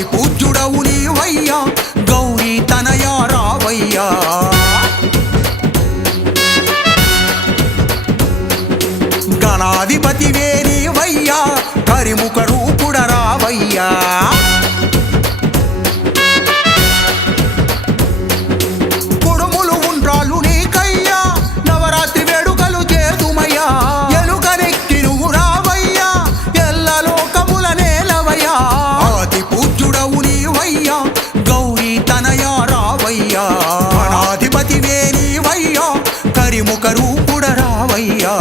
గౌరీ పూజ్యుడవు నీవయ్యా గౌరీ తనయా రావయ్యా. గణాధిపతివే నీవయ్యా కరిముఖ రూప రామయ్యా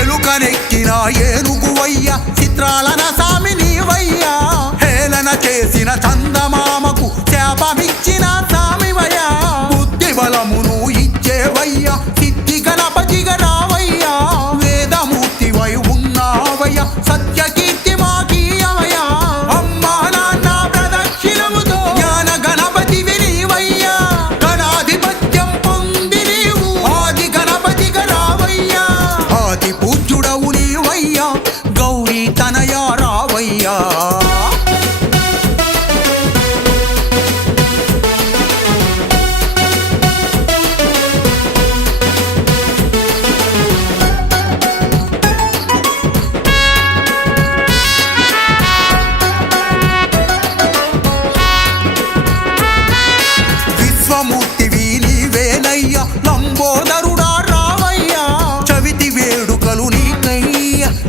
ఎలుకనెక్కిన ఏనుగువయ్య చిత్రాలన సామి నీవయ్యా. హేళన చేసిన చందమామ not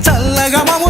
చల్లగా మము